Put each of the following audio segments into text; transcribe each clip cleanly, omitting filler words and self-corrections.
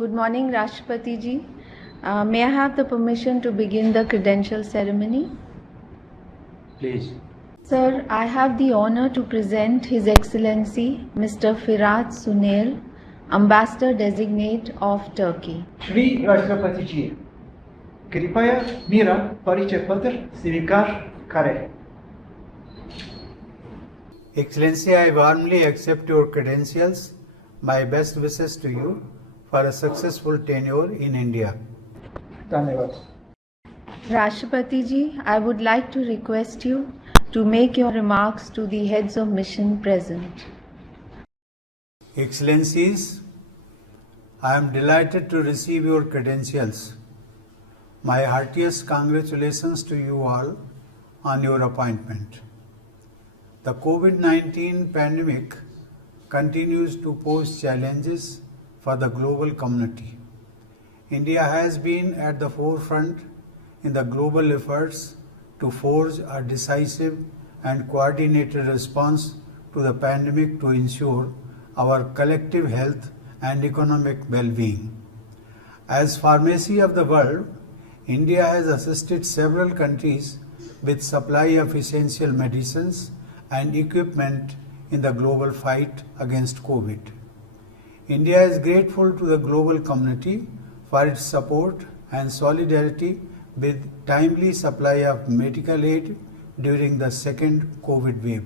Good morning, Rashtrapati ji. May I have the permission to begin the credential ceremony? Please. Sir, I have the honor to present His Excellency Mr. Firat Sunail, Ambassador Designate of Turkey. Shri राष्ट्रपति जी, कृपया मेरा परिचय पत्र स्वीकार करें। Excellency, I warmly accept your credentials. My best wishes to you for a successful tenure in India. धन्यवाद। Rashtrapati ji, I would like to request you to make your remarks to the heads of mission present. Excellencies, I am delighted to receive your credentials. My heartiest congratulations to you all on your appointment. The COVID-19 pandemic continues to pose challenges for the global community. India has been at the forefront in the global efforts to forge a decisive and coordinated response to the pandemic to ensure our collective health and economic well-being. As pharmacy of the world, India has assisted several countries with supply of essential medicines and equipment in the global fight against COVID. India is grateful to the global community for its support and solidarity with timely supply of medical aid during the second COVID wave.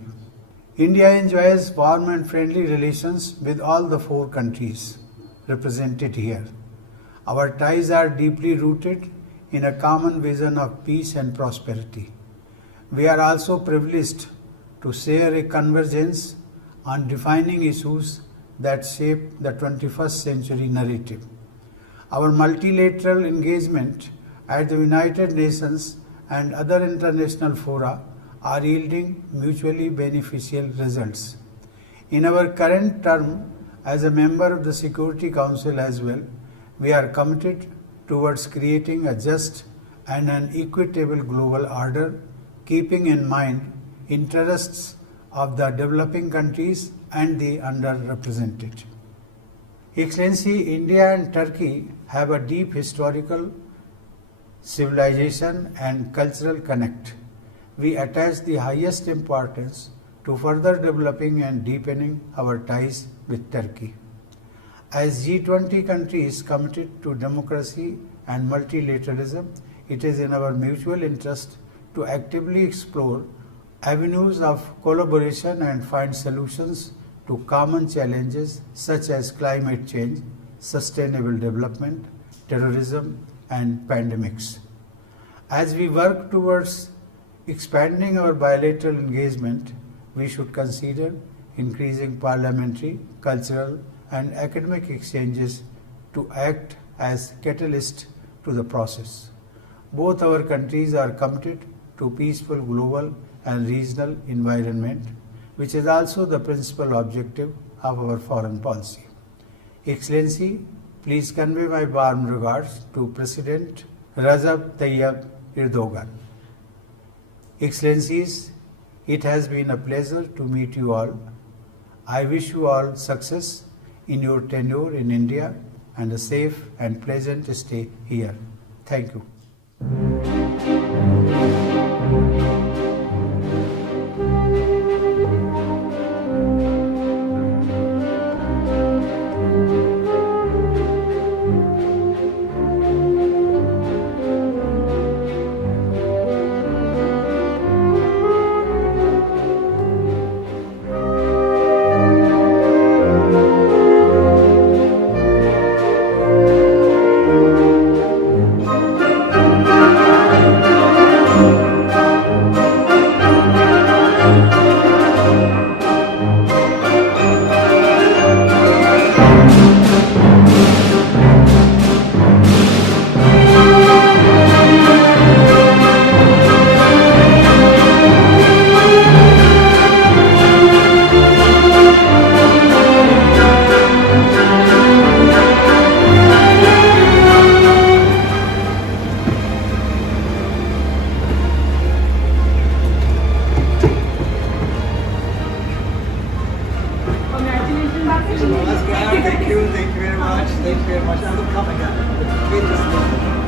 India enjoys warm and friendly relations with all the 4 countries represented here. Our ties are deeply rooted in a common vision of peace and prosperity. We are also privileged to share a convergence on defining issues that shape the 21st century narrative. Our multilateral engagement at the United Nations and other international fora are yielding mutually beneficial results. In our current term as a member of the Security Council as well, we are committed towards creating a just and an equitable global order, keeping in mind interests of the developing countries and the underrepresented. Excellency, India and Turkey have a deep historical, civilization and cultural connect. We attach the highest importance to further developing and deepening our ties with Turkey. As G20 countries committed to democracy and multilateralism, it is in our mutual interest to actively explore avenues of collaboration and find solutions to common challenges such as climate change, sustainable development, terrorism, and pandemics. As we work towards expanding our bilateral engagement, we should consider increasing parliamentary, cultural, and academic exchanges to act as catalyst to the process. Both our countries are committed to peaceful global and regional environment, which is also the principal objective of our foreign policy. Excellency, please convey my warm regards to President Recep Tayyip Erdogan. Excellencies, it has been a pleasure to meet you all. I wish you all success in your tenure in India and a safe and pleasant stay here. Thank you. Thank you very much. Thank you very much. I will come again. Wait just a minute.